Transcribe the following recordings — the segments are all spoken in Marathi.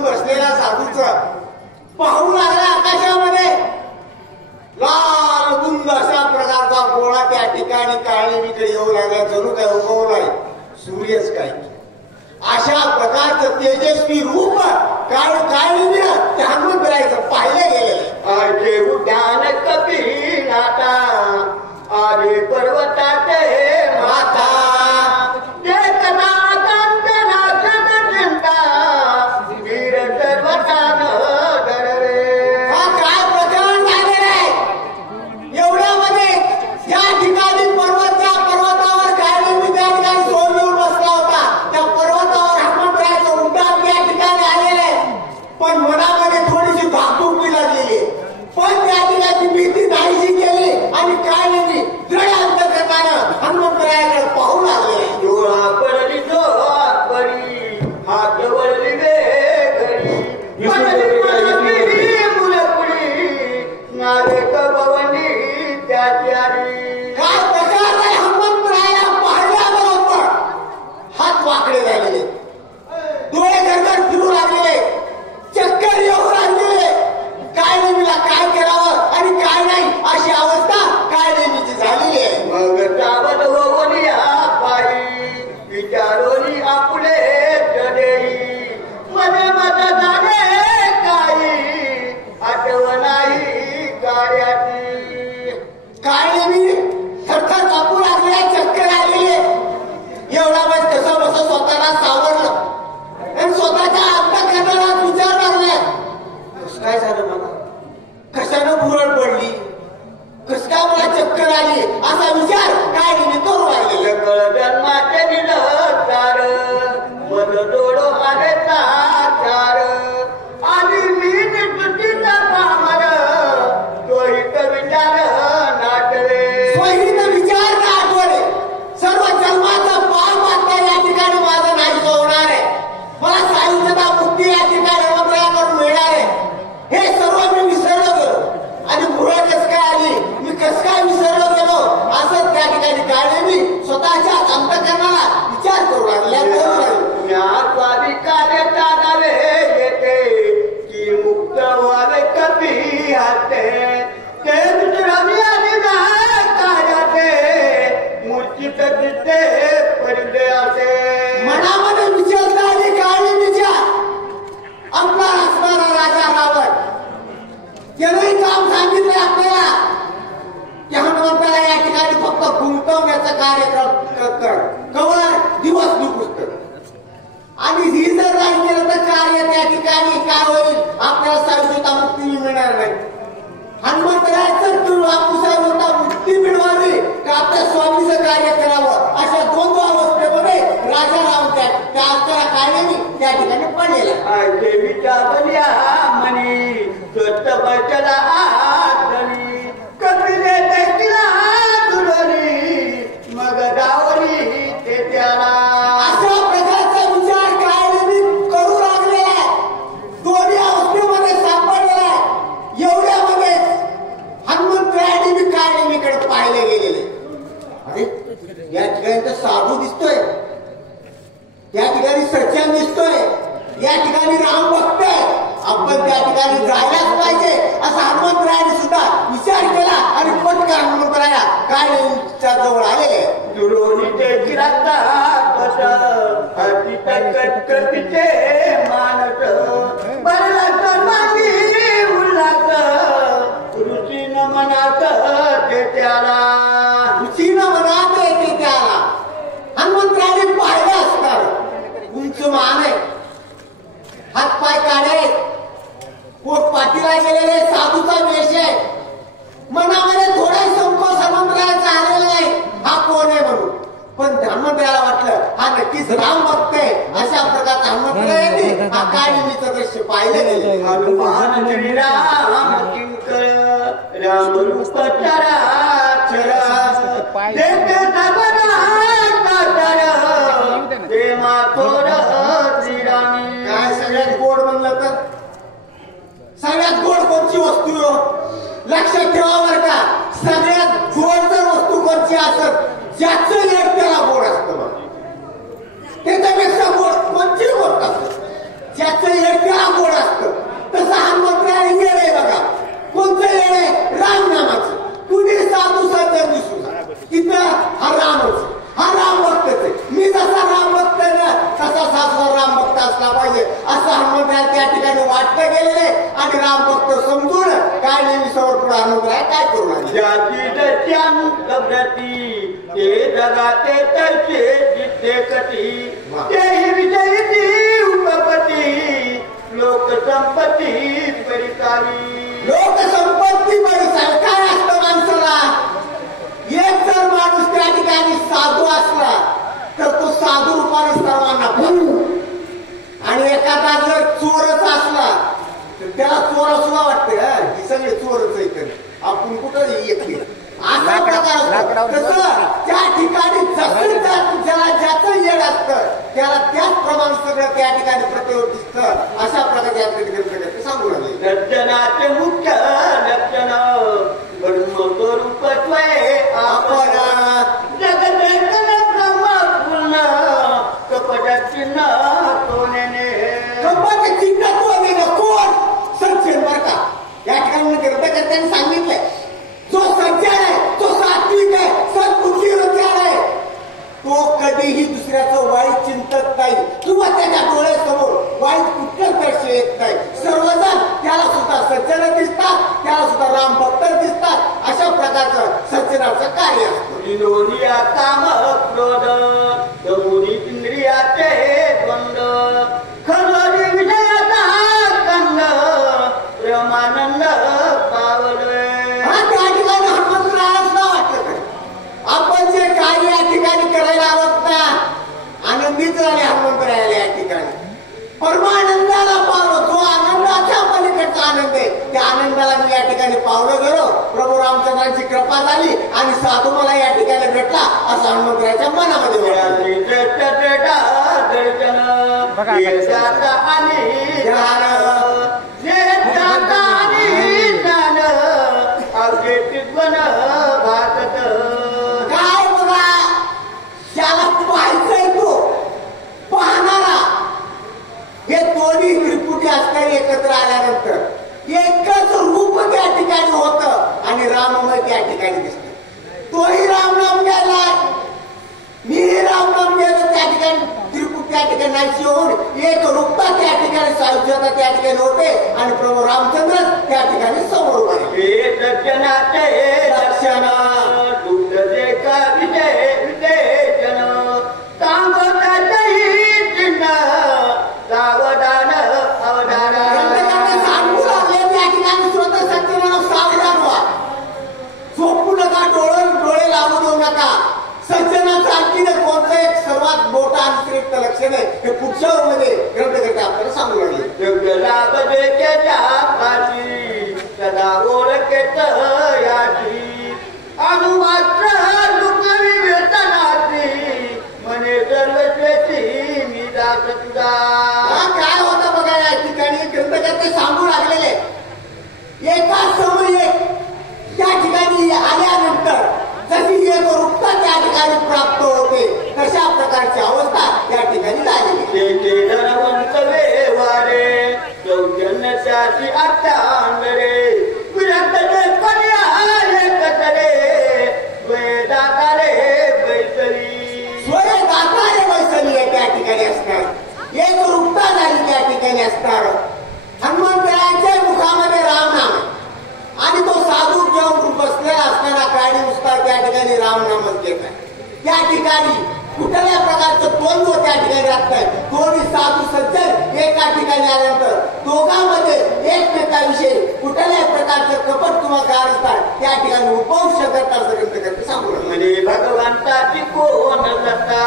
बसलेला साधूचा पाहू लागला आकाशामध्ये लाल गुंद अशा प्रकारचा गोळा त्या ठिकाणी काळीकडे येऊ लागला. जणू काय उगवलाय सूर्यच काय. अशा प्रकारचं तेजस्वी रूप काळी हनुमंतरायचं पाहिले गेले. उद्यान कपिनाथा आले पर्वताचे माता सगळ्यात गोड कोणची वस्तू हो? लक्षात ठेवा बरं का, सगळ्यात गोड जर वस्तू कोणची असत ज्याचं एक त्याला गोड असतं बघ. त्याच्यापेक्षा गोड कोणची गोष्ट असत ज्याचं एक त्याला गोड असतं. तसं हनुमंतराय येड आहे बघा. कोणतं येड आहे? रामनामाचं. कुणी साधू सज्जन दिसू तिथं हा रामच, हा राम भक्तच आहे. मी जसा राम भक्त आहे ना तसा सासरा राम भक्त असला पाहिजे असं हनुमंतराय त्या ठिकाणी वाटलं गेलेलं आहे. आणि राम भक्त समजून काय नेहमी समोर पुढे हनुमंतराय काय करू लागले. ते जगाते तैसे जिथे कटी तेही विजयी उपपती लोकसंपत्ती परिसावी. लोकसंपत्ती परिसावी काय असतं माणसाला? एक जर माणूस त्या ठिकाणी साधू असला तर तो साधू रूपाने सर्वांना पाहतो. आणि एखादा जर चोरच असला तर त्याला चोरा सुद्धा वाटतं ही सगळे चोरच आहे, आपण कुठं येते असा प्रकार. तसं त्या ठिकाणी जसं ज्याला ज्याचं येड असतं त्याला त्याचप्रमाणे सगळं त्या ठिकाणी प्रतिरोध दिसतं. अशा प्रकारचे सांगू लागले. दर्शनाचे मुख्य लक्षण ब्रह्मस्वरूपत्वे आपण जगदेकन ब्रह्मपूर्ण कपट चिन्ह सोनेने. कपट चिन्ह सोनेने कोण? सज्जन बरं का. या ठिकाणी ग्रंथकर्त्यांनी सांगितलंय जो सज्जन आहे तो सात्विक आहे, सद्बुद्धी आहे, तो कधीही दुसऱ्याचं वाईट चिंतत नाही किंवा त्याच्या डोळ्यासमोर वाईट कुठलं दर्श येत नाही. सर्वजण त्याला सुद्धा सज्जन दिसतात, त्याला सुद्धा राम भक्त दिसतात. अशा प्रकारचं सज्जनाचं कार्य असतं. विनोदिया काम क्रोध गौरी इंद्रियाचे द्वंद्व खरोरी विजयाचा कंद प्रेमानंद पावले. त्या ठिकाणी हनुमंतरायाला वाटत आपण जे कार्य या ठिकाणी करायला आहोत ना आनंदीच झाले हनुमंतरायाला. या ठिकाणी परमानंदाला पावलो. जो आनंदाच्या पलीकडचा आनंद आहे त्या आनंदाला मी या ठिकाणी पावलं गेलो. प्रभू रामचंद्रांची कृपा झाली आणि साधू मला या ठिकाणी भेटला असं हनुमंतरायाच्या मनामध्ये काय बघा ज्याला पाहायचंय तो पाहणारा हे दोन्ही त्रिपुटी असणारी एकत्र आल्यानंतर एकच रूप त्या ठिकाणी होतं आणि राममय त्या ठिकाणी दिसत. तोही रामनाम घ्यायला मीही रामनाम घ्यायला त्या ठिकाणी त्रिपुट त्या ठिकाणी नाहीशी होऊन एक रूपता त्या ठिकाणी सायुज्यता त्या ठिकाणी होते आणि प्रभू रामचंद्र त्या ठिकाणी समोर उभे. सांगू लागले त्या ठिकाणी स्वतः सज्जनानं सावधान व्हा, झोपू नका, डोळे लावू देऊ नका. सज्जनाचं आणखी कोणतं एक सर्वात मोठं आणि श्रेष्ठ लक्षण आहे हे पुढच्या मध्ये ग्रंथकर्ते आपल्याला सांगू लागले. सदा ओळखेत याची अनुमात्र लुकवी वेतनाची म्हणे सर्वस्वेची मी दास तुझा. काय होतं बघा या ठिकाणी ग्रंथकर्ते सांगू लागलेले एका समय त्या ठिकाणी आल्यानंतर जशी एक रूपता त्या ठिकाणी प्राप्त होते तशा प्रकारची अवस्था त्या ठिकाणी झाली. धनवंत व्यवहारे सौजन्याची अर्थांगरे विरक्तचे कन्या एकतरे स्वयदातारे बैसली. स्वयदातारे बैसली त्या ठिकाणी असणार. एक रूपता झाली त्या ठिकाणी असणार. हनुमंतरायांच्या मुखामध्ये रामनाम आणि तो साधू घेऊन बसलेला असणारा काळी नुसता त्या ठिकाणी रामनामच घेत आहे. त्या ठिकाणी कुठल्या प्रकारचं द्वंद्व त्या ठिकाणी राहत नाही. दोन्ही साधू सज्जन एका ठिकाणी आल्यानंतर दोघांमध्ये एकमेकाविषयी कुठल्याही प्रकारचं कपट किंवा कारस्थान त्या ठिकाणी उपवू शकत असं सांगू म्हणे भगवंताची कोण दत्ता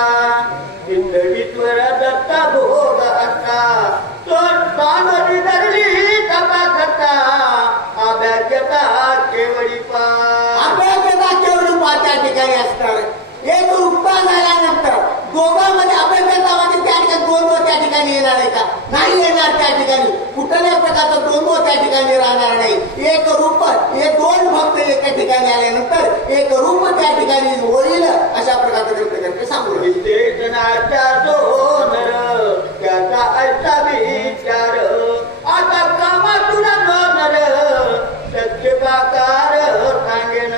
हिंदवीश्वर दत्ता भोग असता तो पानरी धरली तपासता अभ्यागता केवळी पा. अभ्यागता केवळी पा त्या ठिकाणी असणार. एक रूपता झाल्यानंतर दोघांमध्ये अभ्यागतामध्ये त्या ठिकाणी द्वंद्व त्या ठिकाणी येणार आहे का? नाही येणार. त्या ठिकाणी कुठल्याही प्रकारचा द्वंद्व त्या त्या ठिकाणी राहणार नाही. एक रूप हे दोन भक्त एका ठिकाणी आल्यानंतर एक रूप त्या ठिकाणी होईल अशा प्रकारचे ग्रंथकर्ते सांगू त्याचा असा विचार आता कामातून नर सत्य बाकार सांगेन.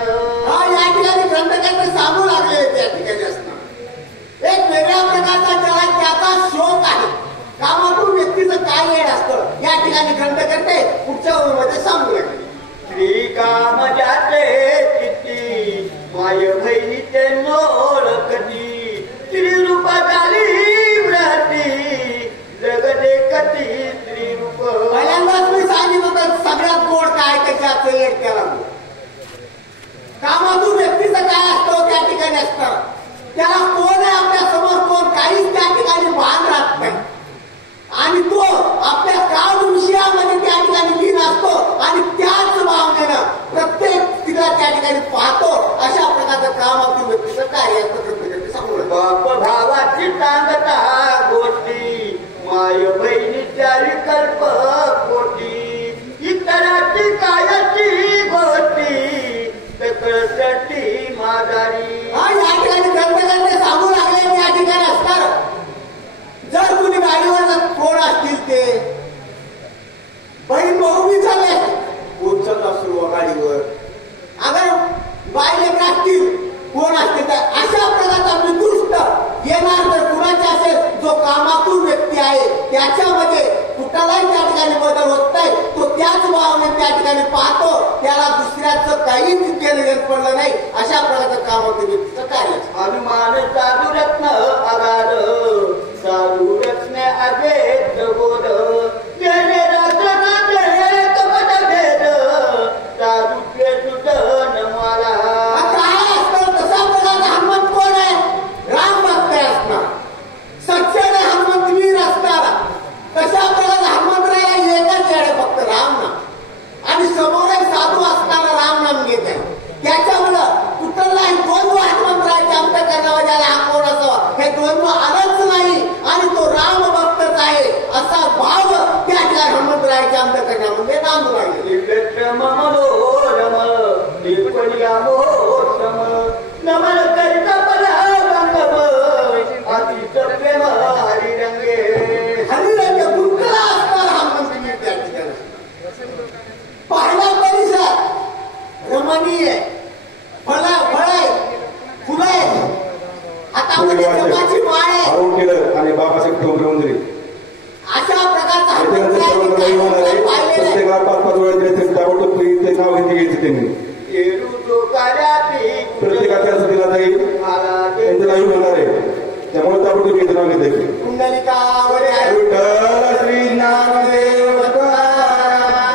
हा या ठिकाणी ग्रंथकर्ते सांगू लागले त्या ठिकाणी असणार एक वेगळ्या प्रकारचा त्याला त्याचा शोक आहे. कामातून व्यक्तीचं काय येड असतं या ठिकाणी ग्रंथकर्ते पुढच्या ओळीमध्ये सांगू लागले. श्रीकाम जाते किती माय बहिणीचे ओळखती श्रीरूप झाली व्रती जगदे कती श्रीरूप. पहिल्यांदाच मी सांगितलं होतं सगळ्यात गोड काय त्याच्याचं येड त्याला. कामातून व्यक्तीचं काय असतं त्या ठिकाणी असतं त्याला कोण आहे आपल्या समोर कोण काहीच त्या ठिकाणी भान राहत नाही आणि तो आपल्या काम विषयामध्ये त्या ठिकाणी लीन असतो आणि त्याच भावनेनं प्रत्येक तिला त्या ठिकाणी पाहतो. अशा प्रकारचं काम आपल्या व्यक्तीचं कार्य असतं सांगू. बाप भावाची सांगता गोष्टी माय बहिणीच्या विकल्प कोटी इतराची कायाची गोष्टी सकळसाठी मादारी. हा या ठिकाणी ग्रंथकर्ते सांगू लागले या ठिकाणी असणार जर कुणी गाडीवर कोण असतील ते बहीण भाऊ बी झाले पोचत असतो गाडीवर अगर बायले असतील कोण असतील तर अशा प्रकारचा निकृष्ट येणार तर कुणाचा असेल जो कामातून व्यक्ती आहे त्याच्यामध्ये कुठलाही त्या ठिकाणी बदल होत नाही. तो त्याच भावने त्या ठिकाणी पाहतो त्याला दुसऱ्याचं काही केलं पडलं नाही. अशा प्रकारचं कामातून व्यक्तीचं कार्य. अभिमान साधू रत्न आगार साधू रत्न अभेद बोध गेले साधूचे सुदन मला. काय असतं तसा प्रकारचा हनुमंत कोण आहे राम भक्त असणार सच्चाने हनुमंतवीर असणार. तशा प्रकारचा हनुमंत राहिला एकच आहे फक्त राम नाम आणि समोर एक साधू असताना राम नाम घेत आहे. त्याच्यामुळं कुठलाही द्वंद्व हनुमंतरायाच्या अंतःकरणामध्ये आला हा कोण असावा हे द्वंद्व आलंच नाही आणि तो राम भक्तच आहे असा भाव त्या ठिकाणी हनुमंतरायाच्या अंतःकरणामध्ये नांदू लागले. मनोरम नमन करिता अतित प्रेम हरिरंगे हरिरंग गुंतला असणार हनुमंतवीर त्या ठिकाणी पाहिला परिसर रमणीय फळ फुले हातामध्ये जपाची माळे आणि बाबासाहेब ठोंबरे दिली. अशा प्रकारचा नाव घेतले घ्यायचे त्यांनी प्रत्येकाच्या दिला जाईल त्यांचं नाव होणार आहे त्यामुळे ताबडतोब घ्यायचं नाव घेतले. कुंडलिकावर श्री नामदेव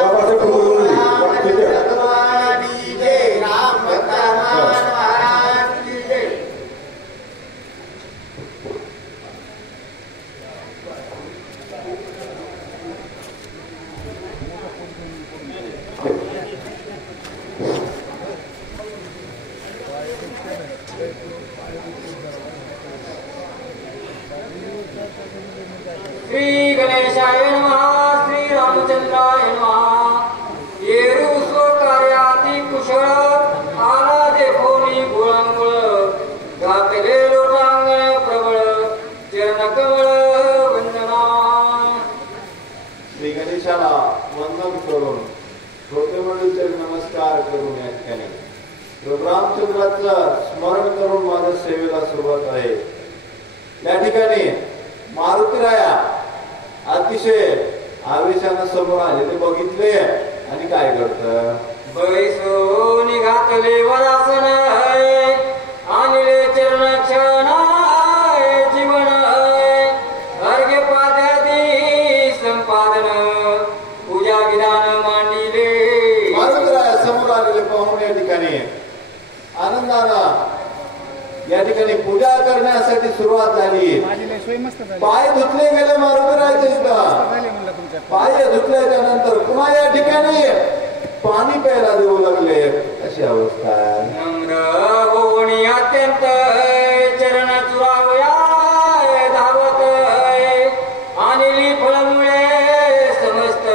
बाबासाहेब ठोंबरे श्री गणेशाय नमः. श्री रामचंद्राय नमः. येरू स्वकार्याती कुशळ आला देखोनी गुळांगुळ घातले लोटांगण प्रबळ चरण कमळ वंदना. श्री गणेशाला वंदन करून श्रोते मंडळीचे नमस्कार करून या ठिकाणी प्रभू रामचंद्राचं स्मरण करून माझ्या सेवेला सुरुवात आहे. या ठिकाणी मारुतीराया अतिशय आवेशानं समोर आले ते बघितले आणि काय करत बैसो निघातले वरासन आणले चरण क्षण जीवन अर्घ्य पाद्यादी संपादन पूजा विधान मांडिले. मारुतीराया समोर आलेले पाहून या ठिकाणी आनंदानं या ठिकाणी पूजा करण्यासाठी सुरुवात झाली. पाय धुतले गेले मारुतीरायाच्या इथं. पाय धुतल्याच्या नंतर पुन्हा या ठिकाणी पाणी प्यायला देऊ लागले. अशी अवस्था नम्र होणी अत्यंत चरण चुरावया धावत आणली फळमुळे समस्त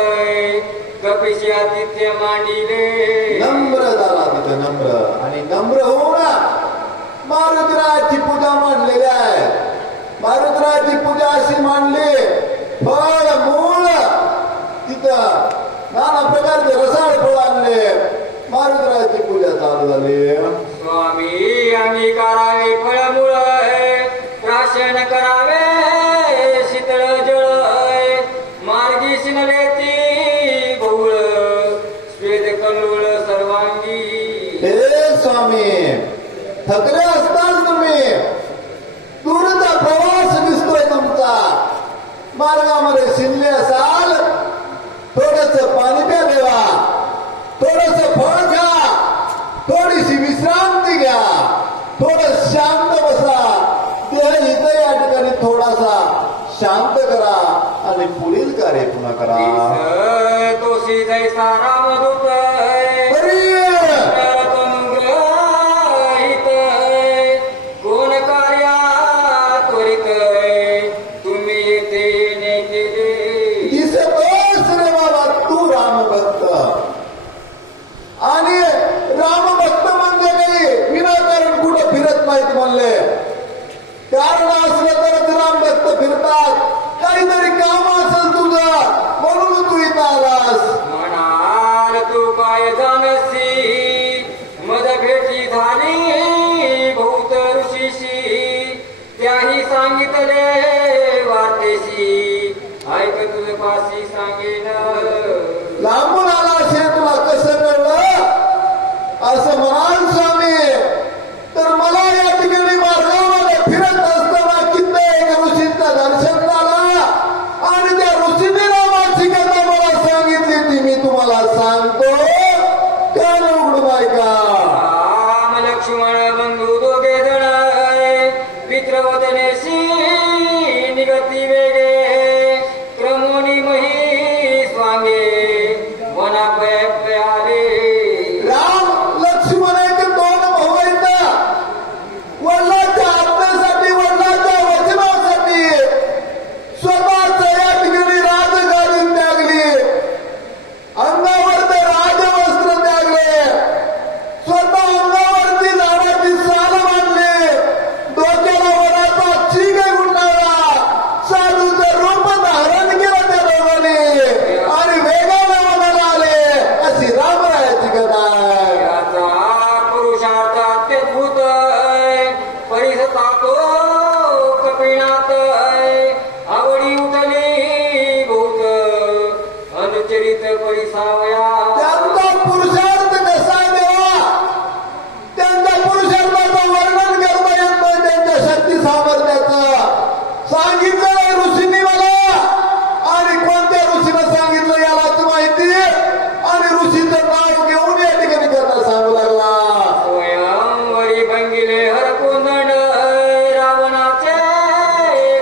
कपिशी आतिथ्य मांडिले. नम्र झाला तिथं, नम्र. आणि नम्र होऊन मारुतीरायाची पूजा मांडलेली आहे. मारुतीरायाची पूजा अशी मांडली, फळ मूळ तिथं नाना प्रकारचे रसाळ फळ आणले. मारुतीरायाची पूजा चालू झाली. स्वामी आम्ही करावे फळमूळ, प्राशन करावे शीतळ जळ, मार्गी शिनले ती बहुळ, स्वेद कल्लोळ सर्वांगी. हे स्वामी, थकले असताल तुम्ही, दूरचा प्रवास दिसतोय तुमचा, मार्गामध्ये शिनले असाल, थोडस पाणी प्या देवा, थोडस फळ खा, थोडीशी विश्रांती घ्या, थोडं शांत बसा, देह इथं या ठिकाणी थोडासा शांत करा आणि पुढील कार्य पुन्हा करा. तोशी जैसा रामदूत कोण कार्या त्वरित तुम्ही येथे नेते. दिसतोस रे बाबा तू रामभक्त, आणि रामभक्त म्हणजे काही विनाकारण कुठं फिरत नाहीत म्हणले. कारण असलं तरच रामभक्त फिरतात. काहीतरी काम असेल तुझं म्हणून तू इथं आलास. म्हणाल तू काय जाणसी, मज भेटी झाली भूत ऋषीशी, त्याही सांगितले वार्तेशी, ऐक तुझ पाशी सांगेन. लांबून आला असेल तुला कसं कळलं असं म्हणाल स्वामी, तर मला या ठिकाणी मार्गामध्ये फिरत असताना किती एक ऋषींचं दर्शन झालं, आणि त्या ऋषींनी नावाची कथा मला सांगितली ती मी तुम्हाला सांगतो. कान उघडून ऐका. राम लक्ष्मण बंधू दोघे जण, पितृवदनेशी निगती वेगे, क्रमोनी मही स्वांगे वना पय आले. राम लक्ष्मण एक दोन भाऊ आहेत. वडिलांच्या आज्ञेसाठी, वडिलांच्या वचनासाठी स्वतःच या ठिकाणी राजगादी त्यागली, अंगावर ते राजवस्त्र त्यागले, स्वतः अंगावरती झाडाची साल बांधली, डोक्याला वनाचा चिग गुंडाळला, साधूचं रूप धारण केलं त्या दोघांनी, आणि वेगाने वनाला आले. अशी रामरायाची कथा आहे. याचा पुरुषार्थ अत्यद्भुत, परिसता तो कपिनाथ, आवडी उठली भूत, अनुचरित परिसावया. त्यांचा पुरुषार्थ कसा आहे देवा, त्यांच्या पुरुषार्थाचं वर्णन करता येत नाही. त्यांच्या शक्ती सामर्थ्याचं सांगितलं ऋषींनी मला, आणि कोणत्या ऋषीनं सांगितलं यालाच माहिती, आणि ऋषीचं नाव घेऊन या ठिकाणी कथा सांगू लागला. स्वयंवरी भंगिले हरकुंदण, रावणाचे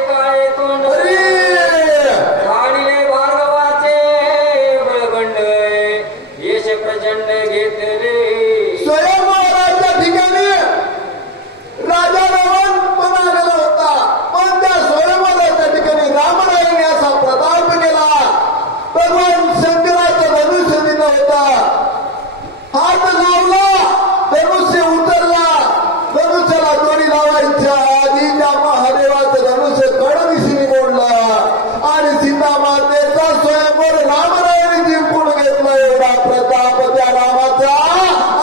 काळे तोंड, झाडिले भार्गवाचे बळबंड, यश प्रचंड घेतले. स्वयंवराच्या ठिकाणी राजा रावण पण आलेला होता, पण त्या स्वयंवराच्या ठिकाणी रामरायाने असा प्रताप केला. भगवान शंकराचं धनुष्य दिलं होता, हात लावला, धनुष्य उतरला. धनुष्याला दोरी लावायच्या आधी त्या महादेवाचं धनुष्य कडदिशीने मोडलं, आणि सीता मातेचा स्वयंवर रामरायाने जिंकून घेतला. एवढा प्रताप त्या रामाचा,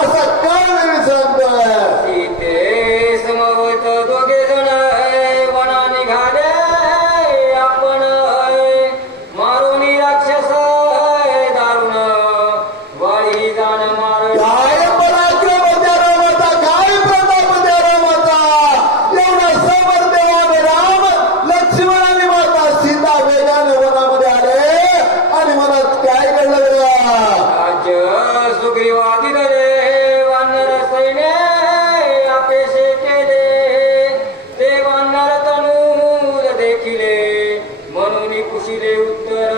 असा काय मी सांगतोय. सीते समवत दोघे जण वना निघाले आपण, मारुनी राक्षस दारुण, वाळी जाण मार. काय पराक्रम त्या रामाचा, काय प्रताप त्या रामाचा. एवढा समर्थवान राम, लक्ष्मण आणि माता सीता वेगाने वनामध्ये आले, आणि मनात काय घडलं बरं. राज्य सुग्रीवादी दरे वानर सैन्य अपेशे केले, ते वानर तनूर देखिले, म्हणून कुशिले उत्तर.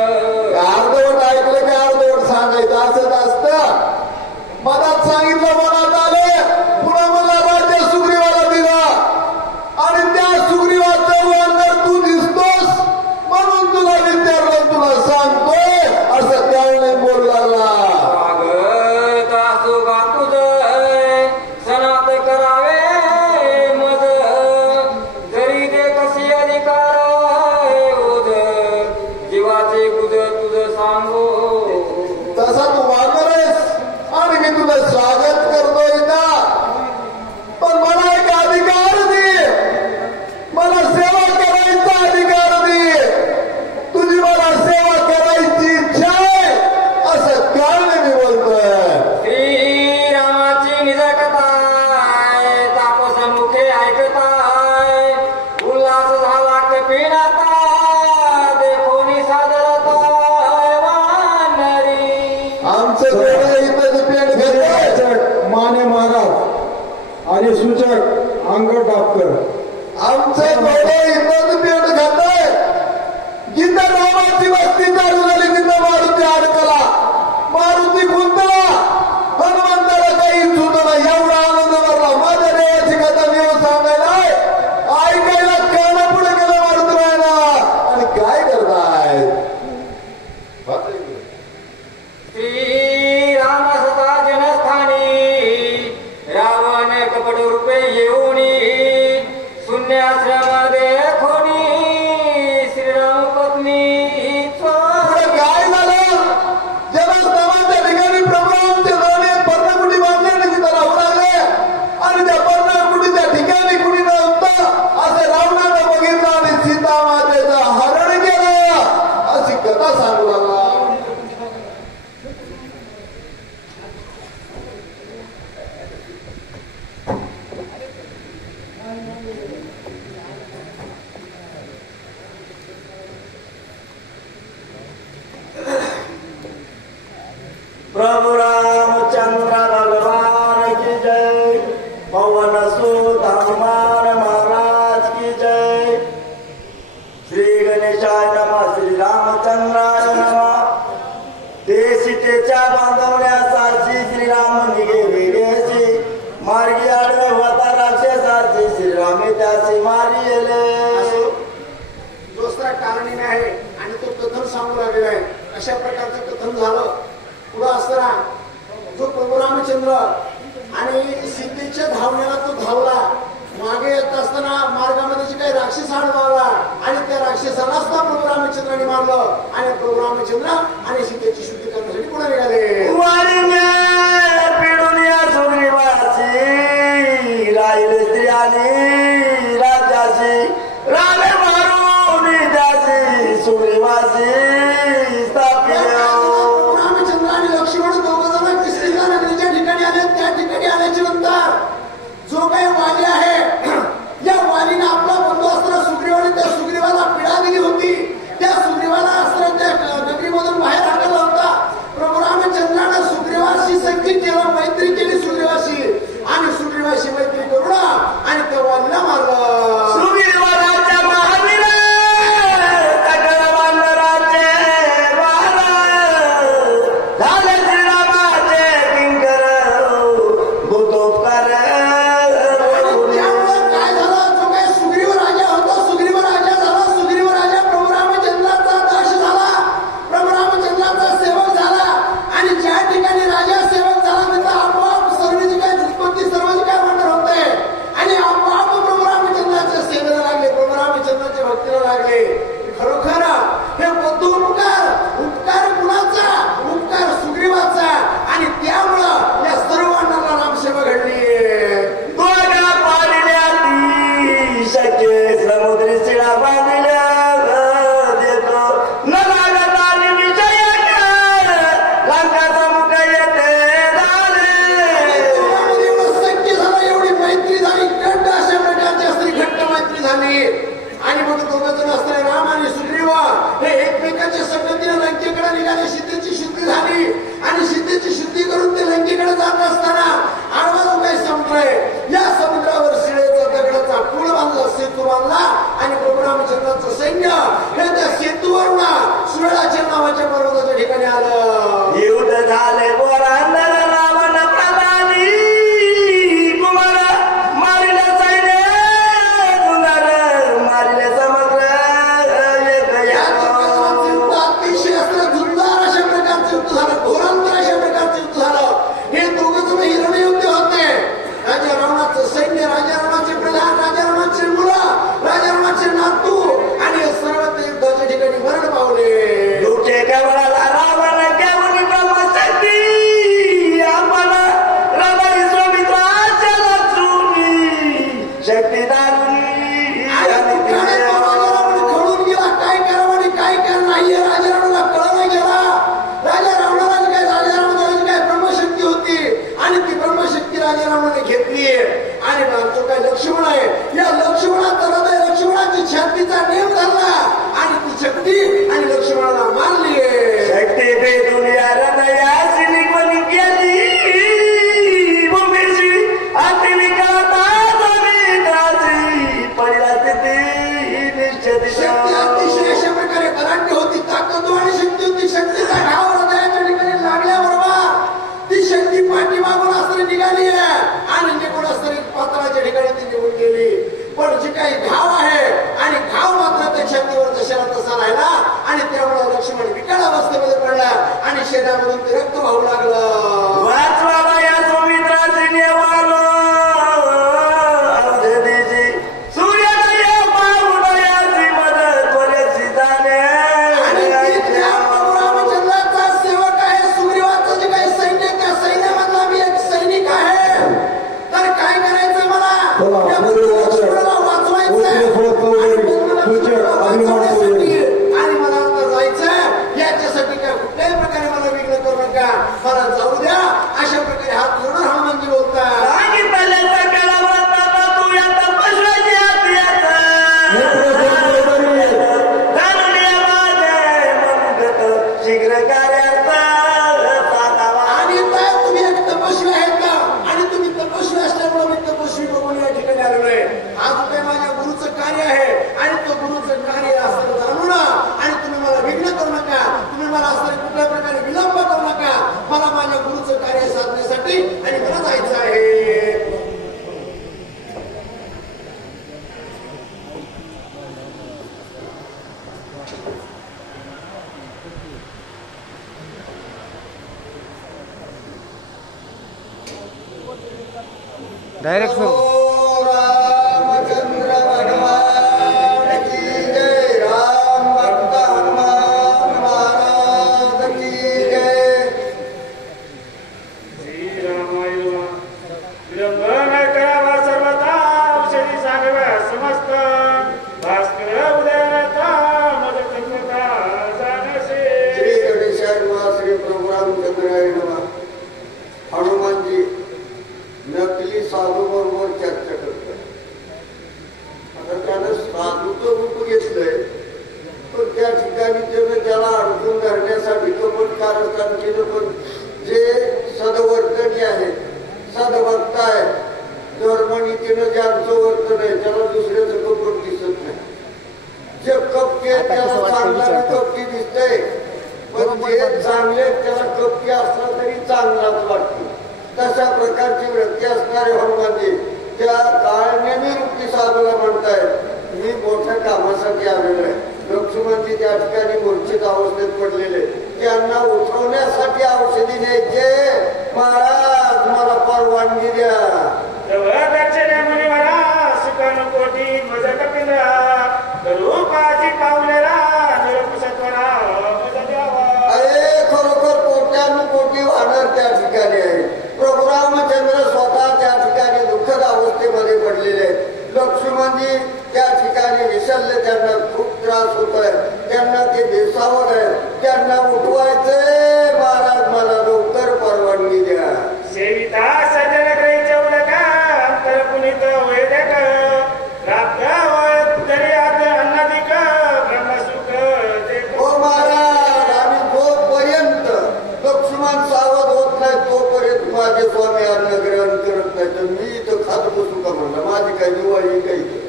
अर्धवट ऐकलं की अर्धवट सांगायचं असंच असतं. मनात सांगितलं, मनात आले, पुन्हा मला राज्य सुग्रीवाला दिला, आणि त्या सुग्रीवाचं वर्णन तू दिसतोस म्हणून तुला विचारलं, तुला सांगतोय असं त्यावेळेस बोलू लागला. अंगड डापकर आमचं डोळे इथं पेट खातोय. जिथं रामाची वस्ती चालू झाली तिथं मारुती अडकला. मारुती गुंतला. हनुमंताला काही सुचला. एवढा आनंद भरला. माझ्या देवाची कथा मी सांगायला ऐकायला काना पुढे गेलं मारुती राहायला. आणि काय करताय श्रीराम सता जनस्थानी रावण कपट रूपे येऊन शून्याश्रम देखोनी श्रीराम पत्नी पुढे काय झालं. जन्मस्थानाच्या ठिकाणी प्रभूरामच्या जाणे पर्णकुटी बांधल्याने तिथं राहू लागले. आणि त्या पर्णकुटीच्या ठिकाणी कुणी नव्हतं असं रावणानं बघितलं आणि सीता मातेचं हरण केलं अशी कथा सांगू लागला. प्रभु रामचंद्र भगवान की जय. पवन सुत हनुमान महाराज की जय. श्री गणेशाय नमः. श्री रामचंद्राय नमः. ते सीतेच्या बांधवण्यासाठी श्रीराम निघे वेगेची. मार्गी आडवे होता राक्षसाची श्रीरामे त्याची मारी येले. दुसरा कारणी आहे आणि तो कथन सांगू लागलेला आहे. अशा प्रकारचं कथन झालं. पुढं असताना जो प्रभू रामचंद्र आणि सीतेच्या धावण्याला तो धावला. मागे येत असताना मार्गामध्ये जे काही राक्षस आडवा आणि त्या राक्षसाला सुद्धा प्रभू रामचंद्राने मारलं. आणि प्रभू रामचंद्र आणि सीतेची शुद्धी करण्यासाठी पुढे निघाले. पिढून या सुग्रीवाची राहिले स्त्रियानी राजाची रामे मारून त्याची सुग्रीवाची रामचंद्र आणि लक्ष्मण दोघ जण किसरीला नगरीच्या ठिकाणी आले. त्या ठिकाणी आल्याच्या नंतर जो काही वाली आहे या वालीने आपला बंधू असताना सुग्रीवाने त्या सुग्रीवाला पिढा दिली होती. त्या सुग्रीवाला असताना त्या नगरीमधून बाहेर आलेला होता. प्रभू रामचंद्रानं सुग्रीवाशी संगती केलं. मैत्री केली सुग्रीवाशी आणि सुग्रीवाशी मैत्री करून आणि त्या वालीला मारलं. सुग्रीवाच्या महावीर सकळ वानराचे वार झाले श्रीरामाचे किंकर भूतोपकार. त्यामुळे काय झालं. जो काही सुग्रीव राजा होता सुग्रीव राजा झाला. सुग्रीव राजा प्रभू रामचंद्राचा दास झाला. प्रभू रामचंद्राचा सेवक झाला. आणि ज्या ठिकाणी राजा सेवक झाला तिथं आपोआप सर्व जे काही उत्पत्ती सर्व जे काय मंडळ होते आणि आपोआप प्रभू रामचंद्राच्या सेवेला लागले. प्रभू रामचंद्राच्या भक्तीला लागले. खरोखर हे बद्ध उपकार कुणाचा. उपकार सुग्रीवाचा. आणि त्यामुळं या सर्वांना रामसेवा घडली. गोगा पाडल्या ती शके समुद्री शिळा बांधल्या देतो न लागत आणि विजय लंकाचा मुख येते झाले. एवढं सख्य झालं. एवढी मैत्री झाली. घट्ट अशा प्रकारची असली घट्ट मैत्री झाली. आणि मग दोघं जण असताना राम आणि सुग्रीव हे एकमेकांच्या संगतीने लंकेकडे निघाले. सीतेची शुद्धी झाली आणि सीतेची शुद्धी करून ते लंकेकडे जात असताना आडवा जो काही समुद्र आहे या समुद्रावर शिळेचा दगडाचा पूल बांधला. सेतू बांधला आणि प्रभू रामचंद्राचं सैन्य हे त्या सेतूवरून सुरळाच्या नावाच्या पर्वताच्या ठिकाणी आलं. युद्ध झाले बोरांदर रावण प्रधानी कुमार मारिले सैन्य सुंदर मारिले समुद्र अतिशय असं झुंजार अशा प्रकारचं युद्ध झालं. घोरांतर अशा प्रकारचं युद्ध झालं. हे दोघं जण हिरणयुद्ध होते. राजा रावणाचं सैन्य, राजा रावणाचे प्रधान, राजा रावणाचे मुलं, राजा रावणाचे नातू आणि सर्व ते युद्धाच्या ठिकाणी मरण पावले. लुटे केवळाला रावण केवळ ब्रह्मशक्ती आपण रमाई सौमित्राच्या लक्ष्मी शक्ती दारुणी खडून गेला. काय करावं आणि काय करणार नाहीये राजा रावणाला कळलं गेला. राजा रावणाला काय राजा रावणाची काय ब्रह्मशक्ती होती आणि ती ब्रह्मशक्ती राजा रावणाने घेतली. आणि जो काय लक्ष्मण आहे या लक्ष्मणाचा हृदय लक्ष्मणाची छातीचा नेम धरला आणि ती शक्ती आणि लक्ष्मणाला मारली. शक्ती भेटून या हृदयाची निघून गेली भूमीची अतिविकाता समित पायामधून ते रक्त वाहू लागलं. वाचवा या सुमित्राची नेवालो औषधीची सूर्योदय पाहुणयाची मदत त्वरेची जाणे. आणि त्या प्रभू रामचंद्राचा सेवक आहे. सुग्रीवाचं जे काही सैन्य, त्या सैन्यामधला मी एक सैनिक आहे. तर काय करायचंय मला? या लक्ष्मणाला आणि मला आता जायचं. याच्यासाठी काय कुठल्याही प्रकारे मला विघ्न करू नका, मला जाऊ द्या. अशा प्रकारे हात जोडून हनुमानजी बोलतात. तू या तपस्वाची हाती शीघ्र कार्यार्थ आणि काय तुम्ही एक तपस्वी आहेत का? आणि तुम्ही तपस्वी असल्यामुळे मी तपस्वी बघून या ठिकाणी आलेलो आहे. आज काय माझ्या गुरुचं कार्य आहे आणि तो गुरुचं कार्य असं जाणू ना. आणि तुम्ही मला विघ्न करू नका, तुम्ही मला असं कुठल्या प्रकारे विलंब करू नका. मला माझ्या गुरुचं कार्य साधण्यासाठी आणि मला जायचं आहे. डायरेक्ट रामचंद्र भगवान की जय. राम भक्त हनुमान महाराज की जय. विलंबन करावा सर्वथा औषधी सांगवा समस्त भास्कर उदयता मदतत्वता जाणसे. श्री गणेशाय नमः. श्री प्रभू रामचंद्राय नमः. हनुमानजी नकली साधू बरोबर चर्चा करतात. आता त्यानं साधूचं रूप घेतलंय, पण त्या ठिकाणी त्यानं त्याला अडकून धरण्यासाठी कपट कारस्थान केलं. पण जे सदवर्तनी आहेत, सदभक्त आहेत, धर्मनीतीनं ज्यांचं वर्तन आहे त्याला दुसऱ्याचं कपट दिसत नाही. जे कपटी आहेत त्याला चांगला कपटी दिसतंय, पण जे चांगले त्याला कपटी असला तरी चांगलाच वाटतो. तशा प्रकारची वृत्ती असणारे हनुमानजी त्या काळनेमी वृत्ती साधूला म्हणतायत मी मोठ्या कामासाठी आलेलो आहे. लक्ष्मणजी त्या ठिकाणी मूर्छित अवस्थेत पडलेले, त्यांना उठवण्यासाठी औषधी न्यायचे. महाराज मला परवानगी द्या. दक्षिणे मुनी म्हणा सुकानुकोटी मज कपिंद्रा रूपाची पावलेला निरपुसत्वरा मज द्यावा. अरे खरोखर कोट्यानुकोटी वानर त्या ठिकाणी आहे. प्रभू रामचंद्र स्वतः त्या ठिकाणी दुःखद अवस्थेमध्ये पडलेले आहेत. लक्ष्मणजी त्या ठिकाणी विसरले, त्यांना खूप त्रास होतोय, त्यांना ते बेसावत आहे, त्यांना उठवायचंय. महाराज मला लवकर परवानगी द्या. सेविता सजन ग्रहीचे उलका अंतर पुनित होय देख प्राप्त होय दर्यात अन्नदिक ब्रह्मसुख देख. हो महाराज, आम्ही जोपर्यंत लक्ष्मण सावध होत नाही तोपर्यंत माझे स्वामी अन्न ग्रहण करत नाही. तर मी इथं खात बसू का म्हणलं? माझी काही दिवाळी काही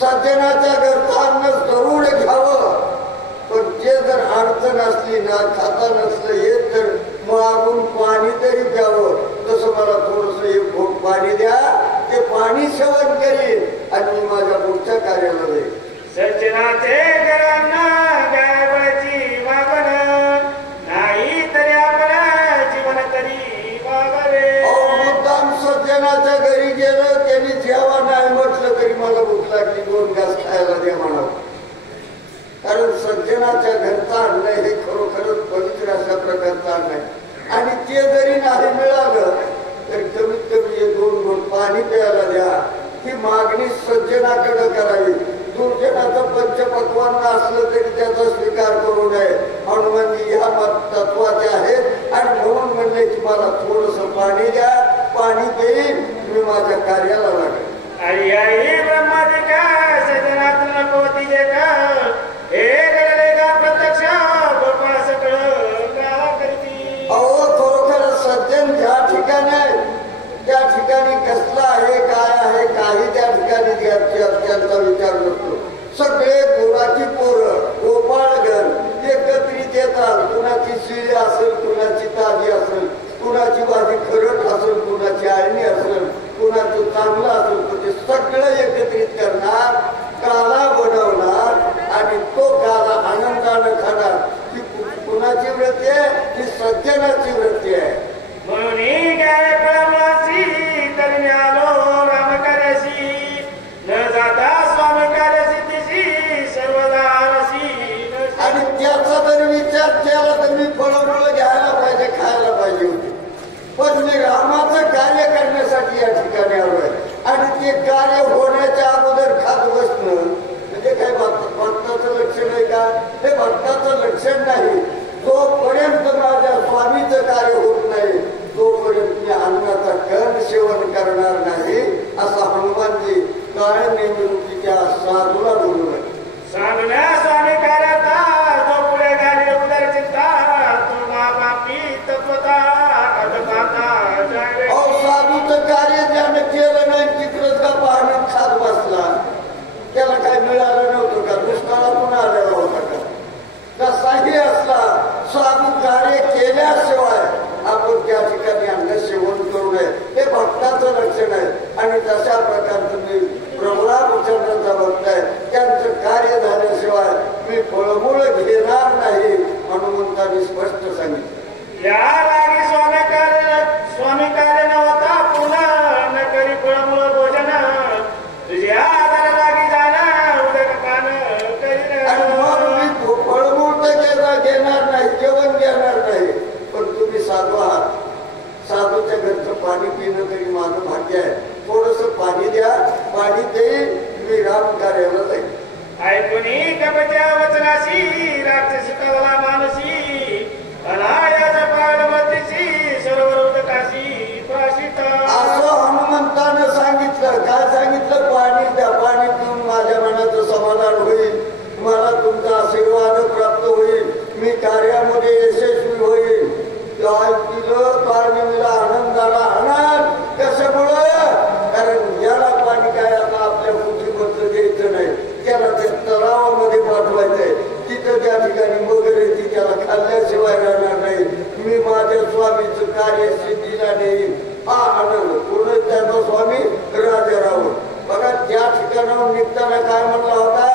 सज्जनाच्या घरचं अन्न जरूर घ्यावं, पण जे जर अडचण असली ना, खाता नसलं हे तर मागून पाणी तरी प्यावं. तसं मला थोडस एक घोट पाणी द्या, ते पाणी सेवन करीन आणि मी माझ्या पुढच्या कार्याला जाईल. सज्जनाचे घरांना गायबाची मागण नाही तरी आपण जीवन तरी मागावे. मुद्दाम सज्जनाच्या घरी गेलं, त्यांनी जेवा नाही म्हटलं तरी मला भूक लागली, 2 घास खायला द्या म्हणावं. कारण सज्जनाच्या घरचा अन्न हे खरोखरच पवित्र अशा प्रकारचं अन्न आहे. आणि ते जरी नाही मिळालं तरी कमीत कमी हे 2 घोट पाणी प्यायला द्या. ही मागणी सज्जनाकडे करावी. दुर्जनाचं पंचपक्वान्न असलं तरी त्याचा स्वीकार करू नये. हनुमानजी ह्या तत्वाचे आहेत आणि म्हणून म्हणले की मला थोडस पाणी द्या, पाणी देईन, मी माझ्या कार्याला लागेल. आई आई ब्रह्मादिका सजनात नकोती का हे गडले का प्रत्यक्ष गोपाळ सकळ का करती. अहो खरोखर सज्जन ज्या ठिकाणी आहे त्या ठिकाणी कसला आहे, काय आहे, काही त्या ठिकाणी त्यांचा विचार नसतो. सगळे गुराची पोरं गोपाळगण एकत्रित येतात. कुणाची शिळी असेल, कुणाची ताजी असेल, कुणाची भाजी खरट असेल, कुणाची आळणी असेल, कुणाचं चांगलं असेल, ते सगळं एकत्रित करणार, काला बनवणार आणि तो काला आनंदानं खाणार. ही कुणाची व्रत आहे? ही सज्जनाची वृत्ती आहे. म्हणून काय पळमळासी तरी आलो राम कार्यासी न जाता स्वामी कार्यसिद्धीशी सर्वदा रसी आणि त्याचा जर विचार केला तर मी फळमुळं घ्यायला पाहिजे, खायला पाहिजे होते. पण मी रामाचं कार्य करण्यासाठी या ठिकाणी आलोय आणि ते कार्य होण्याच्या अगोदर खात बसणं म्हणजे काय भक्ताचं लक्षण आहे का? हे भक्ताचं लक्षण नाही. जोपर्यंत माझ्या स्वामीचं कार्य होत नाही तोपर्यंत मी अन्नाचा कण सेवन करणार नाही, असा हनुमानजी काळ नेमणुकी त्या साधूला बोलून साधुल्या स्वामी कार्याता जो पुढे गाडी उदर चित्ता तुला बापी तत्वता अदपाता जावे. साधूचं कार्य ज्यानं केलं नाही तिकडंच का पाहण्यात खात बसला, त्याला काय मिळालं नव्हतं का? दुष्काळातून आलेला होता का? कसाही असला साधू कार्य केल्याशिवाय आपण त्या ठिकाणी अन्न सेवन करू नये, हे भक्ताचं लक्षण आहे. आणि तशा प्रकारचं मी प्रल्हादचंद्राचा भक्त आहे. त्यांचं कार्य झाल्याशिवाय मी फळमूळ घेणार नाही, हनुमंतांनी स्पष्ट सांगितलं. या लागी स्वामी कार्य न होता पुन्हा न करी फळमूळ भोजन तुझ्या आधार लागी जाणं उदक पान आणि मग मी फळमूळ तर घेणार नाही, जेवण घेणार नाही. पण तुम्ही साधू आहात, साधूच्या घरचं पाणी पिणं तरी माझं भाग्य आहे. थोडस पाणी द्या, पाणी देईल, मी राम कार्याला जाईल. ऐकुनी कपट्या वचनाशी राक्षसी कवला मानसी अनायास पार्वतीची सरोवर उदकाशी प्राशित. असं हनुमंतानं सांगितलं. काय सांगितलं? पाणी द्या, पाणी पिऊन माझ्या मनाचं समाधान होईल, मला तुमचा आशीर्वाद प्राप्त होईल, मी कार्यामध्ये यशस्वी होईल. काय केलं? पौर्णिमेला आनंद झाला. आनंद कशामुळं? कारण याला पाणी काय आता आपल्या कुठीमधलं द्यायचं नाही, त्याला त्या तलावामध्ये पाठवायचंय. तिथं त्या ठिकाणी मगर येते, त्याला खाल्ल्याशिवाय राहणार नाही. मी माझ्या स्वामीचं कार्य सिद्धीला नेईन. हा आनंद पूर्ण त्याचा स्वामी राजा रावण. बघा त्या ठिकाणाहून निघताना काय म्हणला होता?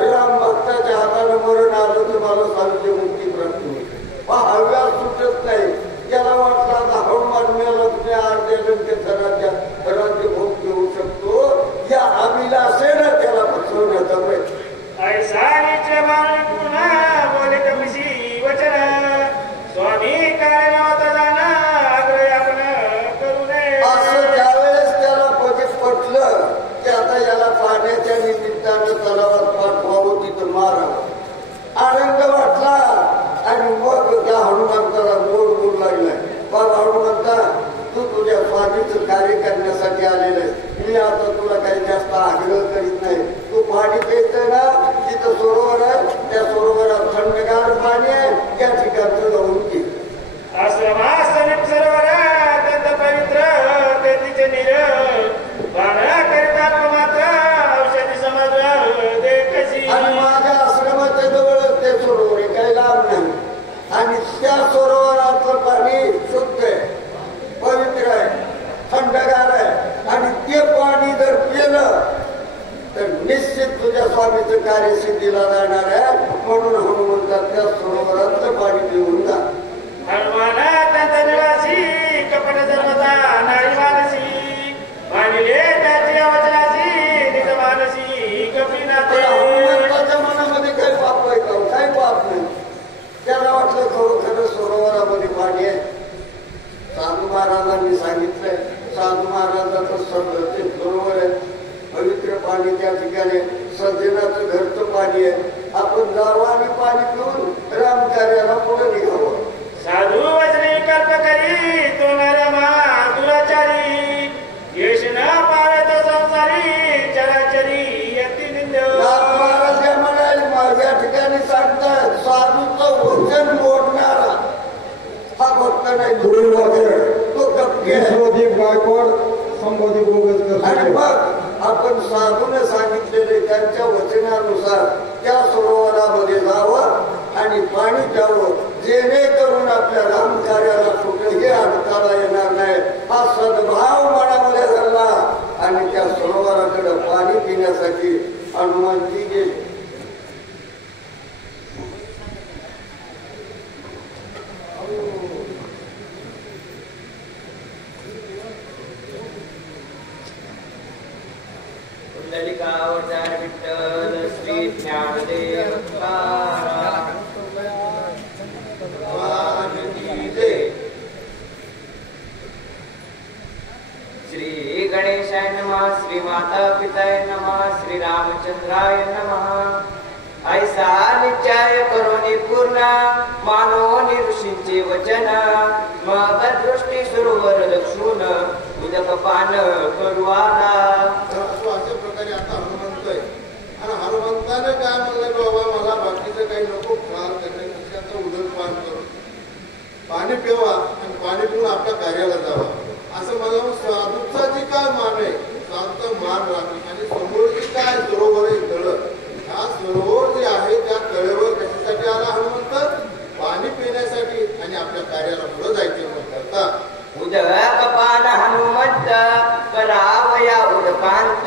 राम भक्ताच्या हातानं मरण आलं तर मला स्वामीची मुक्ती प्राप्त होईल. हा हव्या सुटत नाही. त्याला वाटलं आता हनुमान मेला तुम्ही अर्ध्या राज्य भोग घेऊ शकतो, या अभिलाषेनं त्याला फसवण्याचा प्रयत्न. ऐसानीचे मान पुन्हा बोले कपिशी वचन स्वामी कार्य नव्हता जाणं आग्रह आपण करू नये. असं ज्यावेळेस त्याला पटलं की आता याला पाण्याच्या निमित्तानं तलावात पाठवावं, तिथं मारावं, आनंद वाटला. आणि मग त्या हनुमंताला गोड गोड लागलाय. बाबा हनुमंता, तू तुझ्या स्वामीचं कार्य करण्यासाठी आलेलं आहे, मी आता तुला काही जास्त आग्रह करीत नाही. तू पाणी प्यायचं ना, तिथं सरोवर आहे, त्या सरोवरात थंडगार पाणी आहे, त्या ठिकाणचं जाऊन घे. आश्रमास समीप सरोवर अत्यंत पवित्र ते तिचे नीर पाहण्या करिता मात्र औषधी समज दे कशी. आणि माझ्या आश्रमाच्या जवळच ते सरोवर आहे, काही लांब नाही. आणि त्या सरोवरातलं पाणी शुद्ध आहे, पवित्र आहे, थंडगार आहे. आणि ते पाणी जर पिलं तर निश्चित तुझ्या स्वामीचं कार्य सिद्धीला जाणार आहे. म्हणून हनुमंतात त्या सरोवरातलं पाणी पिऊन जा. हनुमाना त्यांचा निवासी कपट जन्मता नारी मानसी मानिले त्याची वचनाची निज मानसी कपिनाथे. हनुमंताच्या मनामध्ये काही पाप आहे का? काही पाप नाही. त्याला वाटलं खरोखर सरोवरामध्ये पाणी आहे. साधू महाराजांनी सांगितलंय, साधू महाराजाचं ते सरोवर आहे, पवित्र पाणी त्या ठिकाणी सज्जनाचं घरचं पाणी आहे. आपण जावं आणि पाणी पिऊन राम कार्याला पुढे निघावं. साधू वचने कल्प करी तो नरमा दुराचारी यश न पाळतो संसारी चराचरी यती निंद. महाराज माझ्या ठिकाणी सांगतात, साधूचं वचन मोडणारा हा भक्त नाही, पुढील वाक्य तो गप्पी आहे. विश्वदीप गायकवाड संबोधित बोगस आणि मग आपण साधूने सांगितलेले त्यांच्या वचनानुसार त्या सरोवरामध्ये जावं आणि पाणी प्यावं, जेणेकरून आपल्या राम कार्याला कुठेही अडथळा येणार नाही. हा सद्भाव मनामध्ये धरला आणि त्या सरोवराकडे पाणी पिण्यासाठी हनुमानजी गेले. विठ्ठलिकावतार विठ्ठल श्री ज्ञानदेव तुकाराम श्री गणेशाय नमः, श्री माता पिताय नमः, श्री रामचंद्राय नमः। ऐसा निश्चय करोनी पूर्ण मानोनी ऋषींचे वचन, मग दृष्टी सरोवर लक्षून उदक पान करुवाला। अशा प्रकारे आता हनुमंत आहे आणि हनुमंताने काय म्हणलं बाबा मला बाकीचं काही नको, फार करण्यापेक्षा उदक पान करू, पाणी पिवा आणि पाणी पिऊन आपल्या कार्याला जावा असं मला साधूचाची काय मान आहे, साधूचा मान राखणे आणि समोरची काय सरोवर आहे तळ, हा सरोवर जे आहे त्या तळेवर कशासाठी आला हनुमंत, पाणी पिण्यासाठी आणि आपल्या कार्याला पुढे जायचे म्हणतात। उदक पान हनुमंत करावया उदकांत,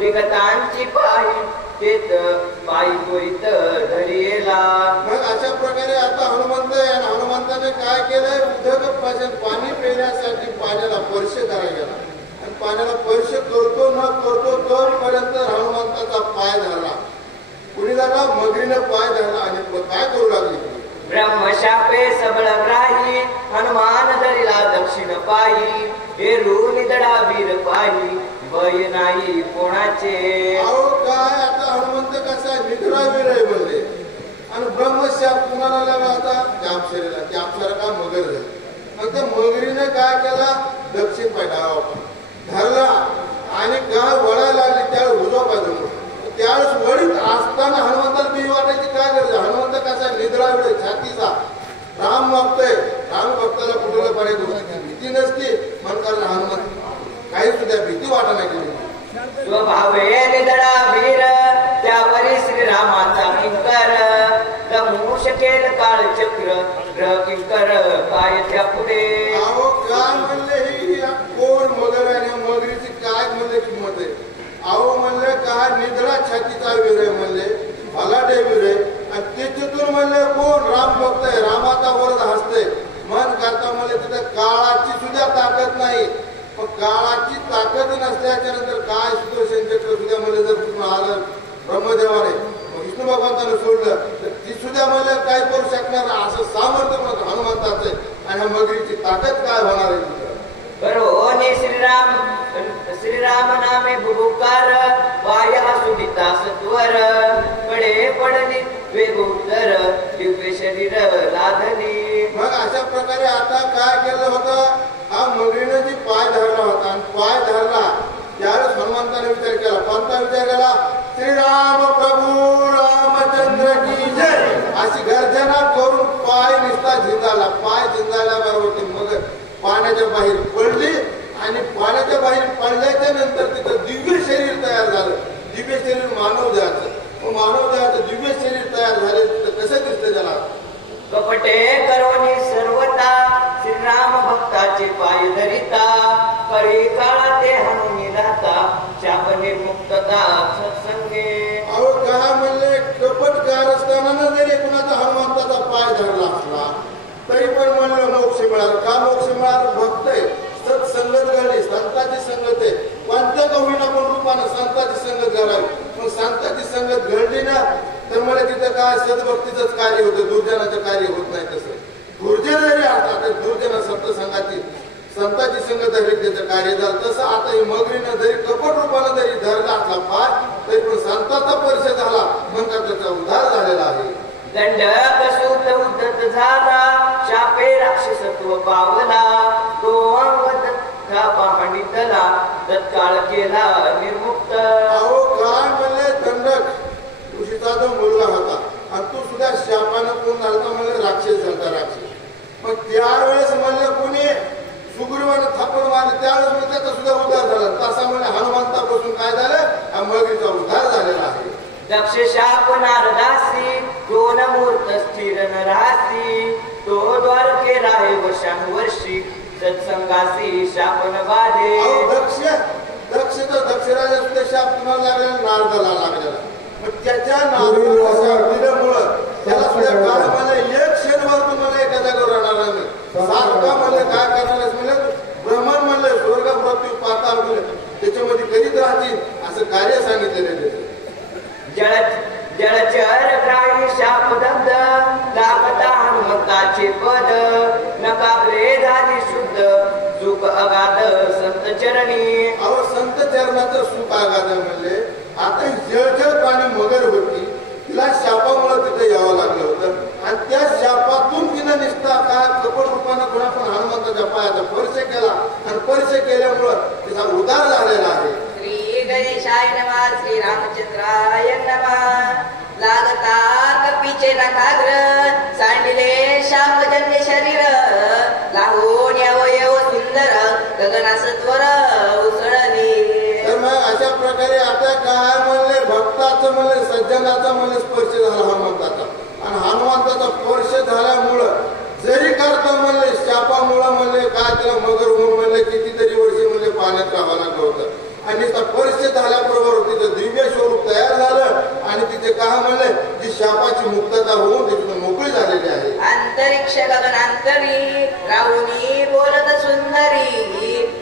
विगतांची पायी तेत पायी त्वरित धरियेला। मग अशा प्रकारे आता हनुमंत आहे आणि हनुमंताने काय केलंय, उदक पाणी पिण्यासाठी पाण्याला स्पर्श करायला गेला आणि पाण्याला स्पर्श करतो न करतो तोपर्यंत हनुमंताचा पाय धरला, कुणी धरला, मगरीने पाय धरला आणि काय करू लागली, ब्रह्मशापे सबळ ग्राही हनुमान धरिला दक्षिण पायी, हेरू निदडा वीर पायी भय नाही कोणाचे। अहो काय आता हनुमंत कसा निद्रा वीर आहे म्हणले आणि ब्रह्मशाप कुणाला लागला आता, त्या अप्सरेला, त्या अप्सरा का मगर झाली, मग त्या मगरीने काय केला, दक्षिण पाय डावा धरला आणि गाय वळायला लागली, त्यावेळेस उजवा पाय धरला, त्यावेळेस वळीत असताना हनुमंताला भीती वाटायची काय गरज, हनुमंत कसा निद्रा वीर छातीचा, राम भक्तय, राम भक्ताला कुठल्या पाण्याची भीती नसती, म्हणतात हनुमंत काही सुद्धा भीती वाटा नाही गेली। स्वभावे निदडा वीर त्यावरी श्रीरामाचा किंकर, रमू शकेल काळ चक्र ग्रह किंकर काय त्या पुढे। अहो काय म्हणले ही कोण मगर आहे, मगरीची काय म्हणले किंमत आहे, अहो म्हणले काय निद्रा छातीचा वीर आहे म्हणले, भलाडे वीर आहे आणि त्याच्यातून म्हणले कोण, राम भक्त आहे, रामाचा वरद हसते मन करता म्हणले, तिथे काळाची सुद्धा ताकद नाही, पण काळाची ताकद नसल्याच्या नंतर काय सुदर्शन चक्र सुद्धा म्हणले जर तुम्ही आलं ब्रह्मदेवाने विष्णू भगवंताने सोडलं तर ती सुद्धा म्हणलं काय करू शकणार असं सामर्थ्य म्हणत हनुमंताचं आणि मगरीची ताकद काय होणार आहे करोनी श्रीराम नामे बुभुकार वाय सुदिता सत्वर, कडे पडली वेगोत्तर दिव्य शरीर लाधनी। मग अशा प्रकारे आता काय केलं होतं, हा मगरीने जी पाय धरला होता आणि पाय धरला त्यावेळेस हनुमंताने विचार केला, कोणता विचार केला, श्रीराम प्रभू रामचंद्र की जय अशी गर्जना करून पाय निसता झिंजाला, पाय झिंजाल्याबरोबर ती मग पाण्याच्या बाहेर पडली आणि पाण्याच्या बाहेर पडल्याच्या नंतर तिथं दिव्य शरीर तयार झालं, दिव्य शरीर मानव देहाचं, मानव देहाचं दिव्य शरीर तयार झाले तर कसं दिसतं त्याला, कपटे करोनी सर्वता श्रीराम भक्ताचे पाय धरिता, कळी काळा ते हनुनी राहता शापने मुक्तता सत्संगे। अहो काय म्हणले, कपटकार असताना जरी कुणाचा हनुमंताचा पाय धरला असला तरी पण म्हणलं मोक्ष मिळाला, का मोक्ष मिळाला, भक्त आहे, सत्संगत घडली, संतांची संगत आहे, कोणत्या का होईना पण रूपानं संतांची संगत घडावी, मग संतांची संगत घडली ना तर मला तिथं काय सद्भक्तीचंच कार्य होतं, दुर्जनाचं कार्य होत नाही। तसं दुर्जन जरी असतात तर दुर्जन संतांची संगत धरली त्याचं कार्य झालं, तसं आता ही मगरीनं जरी कपट रूपानं जरी धरला असला पाय तरी पण संतांचा स्पर्श झाला म्हणतात त्याचा उद्धार झालेला आहे। दंड कसूत उद्धत झाला शापे राक्षसत्व पावला, तो अंगत पाहणीतला तत्काळ केला निर्मुक्त। अहो काय म्हणले, दंडक ऋषीचा जो मुलगा होता आणि तो सुद्धा शापानं कोण झालता म्हणले, राक्षस झालता, राक्षस, मग त्यावेळेस म्हणलं कोणी सुग्रीवानं थापण मारलं त्यावेळेस मग त्याचा सुद्धा उद्धार झाला, तसा म्हणजे हनुमंतापासून काय झालं, हा मगरीचा उद्धार झालेला आहे। दक्ष शाप नारदासी दोन मूर्त स्थिर नरासी, तो द्वार केला आहे वर्षानुवर्षी सत्संगासी शापन बाधे। दक्षराजा सुद्धा शाप कुणाला लागलेला, नारदाला लागलेला, मग त्याच्या नारदाला शाप दिल्यामुळं त्याला सुद्धा काय मला एक क्षणभर तुम्हाला एका जागेवर राहणार नाही, सारखा मला काय करणार म्हणलं, ब्रह्मन म्हणलं स्वर्ग पृथ्वी पाताळ म्हणलं त्याच्यामध्ये कधीच राहतील असं तिचं कार्य सांगितलेलं आहे. जळचर प्राणी शापदब्ध लागता हनुमंताचे पद नकाबले झाली शुद्ध सुख अगाध संत चरणी. अहो संत चरणाचं सुख आगाध म्हणले. आता ही जळजळ प्राणी मगर होती, तिला शापामुळे तिथे यावं लागलं होतं आणि त्या शापातून तिनं निष्ठा काय कपट रूपानं पुन्हा पण हनुमंताच्या पायाचा स्पर्श केला आणि स्पर्श केल्यामुळं तिचा उद्धार झालेला आहे. श्री गणेशाय नमः, श्री रामचंद्राय नमः. लागता कपीचे नखाग्र सांडिले शापजन्य शरीर लागून अवयव सुंदर गगनासत्वर उसळली. तर मग अशा प्रकारे आता काय म्हणले, भक्ताचं म्हणले सज्जनाचा म्हणले स्पर्श झाला हनुमंताचा आणि हनुमंताचा स्पर्श झाल्यामुळं जरी करता म्हणले शापामुळं म्हणले काय त्याला मगर होऊन म्हणले कितीतरी वर्षी म्हणले पाण्यात राहावं लागलं होतं आणि स्पर्श झाल्याबरोबर तिचं दिव्य स्वरूप तयार झालं आणि तिचे काय म्हणले जी शापाची मुक्तता होऊन तिथून मोकळी झालेली आहे. अंतरिक्ष गगनांतरी राहुनी बोलत सुंदरी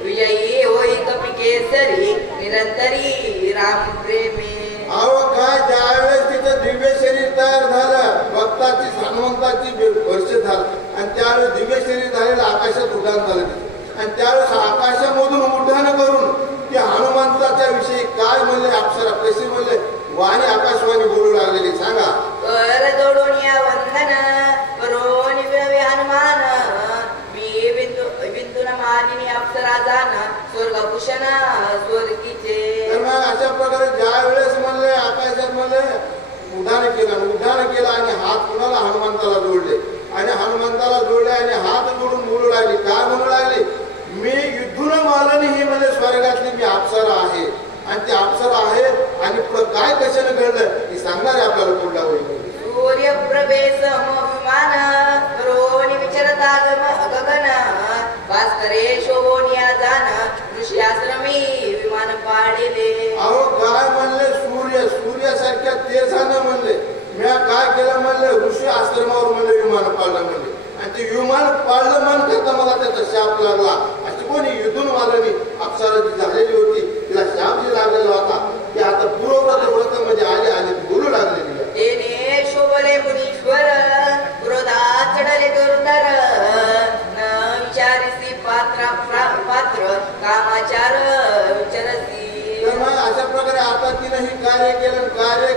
विजयी होई कपी केसरी निरंतरी राम प्रेमी. अहो काय ज्यावेळेस तिचं दिव्य शरीर तयार झालं, भक्ताची हनुमंताची स्पर्श झाला आणि त्यावेळेस दिव्य शरीर झालेलं आकाशात उड्डाण झालं आणि त्यावेळेस आकाशामधून उड्डाण करून की हनुमंताच्या विषयी काय म्हणले अप्सरा कशी म्हणले वाणी आकाशवाणी बोलू लागलेली सांगा. कर जोडून या वंदन करून विळवे हनुमान मी बिंदून मालिनी अप्सरा जाण स्वर्गभूषण स्वर्गीचे. तर मग अशा प्रकारे ज्या वेळेस म्हणले आकाशात म्हणले उड्डाण केलं आणि हात कुणाला हनुमंताला जोडले आणि हनुमंताला जोडले आणि हात जोडून बोलू लागली. काय म्हणू लागली, मी युद्धून मालनी ही म्हणजे स्वर्गातली मी अप्सरा आहे आणि ती अप्सरा आहे आणि पुढं काय कशाने घडलं हे सांगणार आहे आपल्याला पुढला होईल. सूर्य प्रवेश विमान रोणी विचरता गगन भास्करे शोभोनिया जाण ऋषी आश्रमी विमान पाडिले. अहो काय म्हणले सूर्यासारख्या तेजानं म्हणले मी काय केलं म्हणले ऋषी आश्रमावर म्हणले विमान पाडलं म्हणले आणि ते विमान पाडलं म्हण करता मला त्याचा शाप लागला. अशी कोणी युद्धून मालनी अप्सरा जी झालेली होती तिला शाप जी लागलेला होता ती आता पूर्वव्रत म्हणजे आले बोलू लागलेली. तेने शोभले मुनीश्वर क्रोधा चढले दुर्धर न विचारिसी पात्र कामाचार विचारसी. तर मग अशा प्रकारे आता तिनं ही कार्य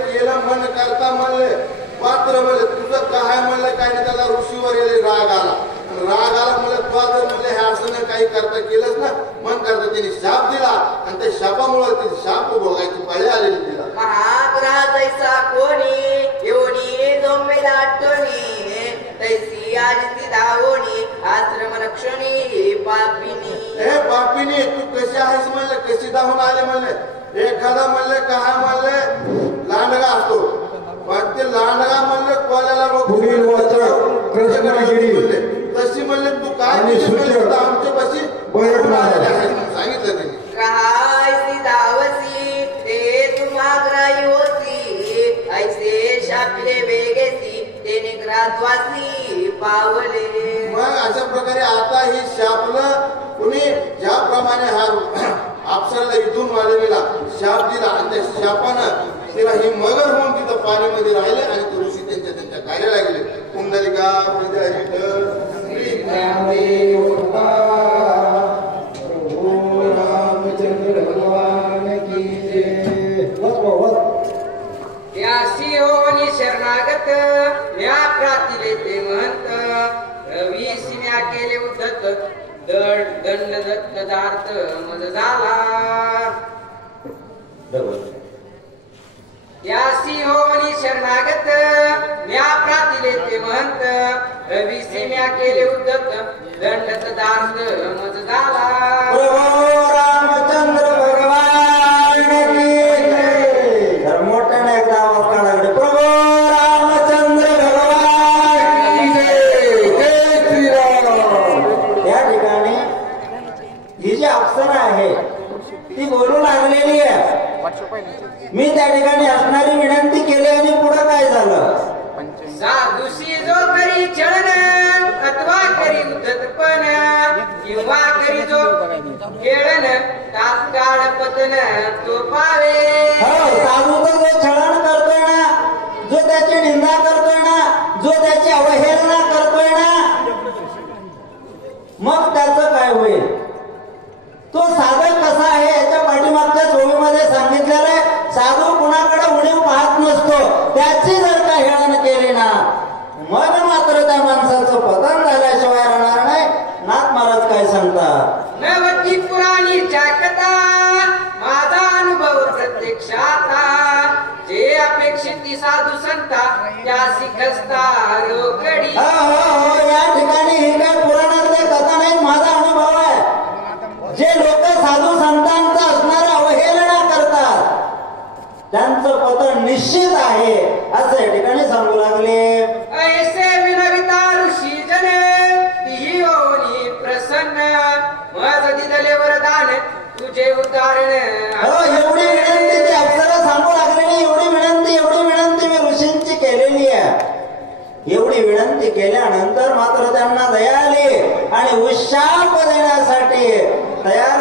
केलं म्हण करता म्हणले पात्र म्हणले तुझं काय म्हणलं काय नाही त्याला ऋषीवर राग आला म्हणलं तू जर म्हणले हे असं काही करता केलंच ना मन करता तिने शाप दिला आणि त्या शापामुळे तिने शाप भोगायची पाळी आलेली तिला. महाग्रह जैसा कोणी योनी जोमे दाटोनी तैसी आली धावोनी आश्रम रक्षणी पापिनी. हे पापिनी तू कशी आहेस म्हणले कशी धावून आले म्हणले एखादा म्हणले काय म्हणले लांडगा असतो पण ते लांडगा म्हणले कोल्याला म्हणले तशी म्हणले तू काय आमच्या पाशी सांगितलं त्यांनी. राहायसी धावसी ते तुम्हाग्राही होती ऐसे शापिले वेगेसी तेने ग्राद्वासी पावले. मग अशा प्रकारे आता ही शापलं कुणी ज्याप्रमाणे हा अप्सराला इथून मालवीला शाप दिला आणि त्या शापानं तिला ही मगर होऊन तिथं पाण्यामध्ये राहिले आणि ते ऋषी त्यांच्या कार्याला गेले. कुंडलिका रामचंद्र भगवान की जय. या सिंहोनी शरणागत या प्रातिले ते महंत रवी सिम्या केले उद्धत दंड दत्तदार्थ मज झाला. या सिंहोनी शरणागत या प्रातिले ते महंत रवी सिम्या केले उद्धत दंड दत्तदार्थ मज झाला. रामचंद्र भगवान की जय. मोठ्याने एकदा आवाज काढा. प्रभू रामचंद्र भगवान की जय. जय श्रीराम. या ठिकाणी ही जी अप्सरा आहे ती बोलू लागलेली आहे. मी त्या ठिकाणी असणारी विनंती केली आणि पुढे काय झालं. साधुशी जो करी चलन अथवा करी उद्धतपण किंवा करी जो खेळन तात्काळ पतन तो पावे. साधूचा जो छळण करतोय ना, जो त्याची निंदा करतोय ना, जो त्याची अवहेलना करतोय ना, मग त्याचं काय होईल? तो साधक कसा आहे याच्या पाठीमागच्या ओळीमध्ये सांगितलेलं आहे. साधू कुणाकडे उणीव पाहत नसतो. त्याची जर का हेळण केली ना, मग मात्र त्या माणसाचं पतन झाल्याशिवाय राहणार नाही. नाथ महाराज काय सांगतात? नवती पुराणी कथा माझा अनुभव प्रत्यक्षात. जे अपेक्षित ती साधू संता त्यासी खस्ता रोकडी. या ठिकाणी ही काय पुराणातल्या कथा नाही, माझा अनुभव आहे. जे लोक साधू संतांचा असणारा अवहेलना करतात त्यांचं पतन निश्चित आहे असं या ठिकाणी सांगू लागले. ऐसे विनविता ऋषी जने तीही होनी प्रसन्न. मज दिदले वरदान तुझे उदाहरण. एवढी विनंती ती अप्सरा सांगू लागलेली. एवढी विनंती मी ऋषींची केलेली आहे. एवढी विनंती केल्यानंतर मात्र त्यांना दया आली आणि उशाप देण्यासाठी तयार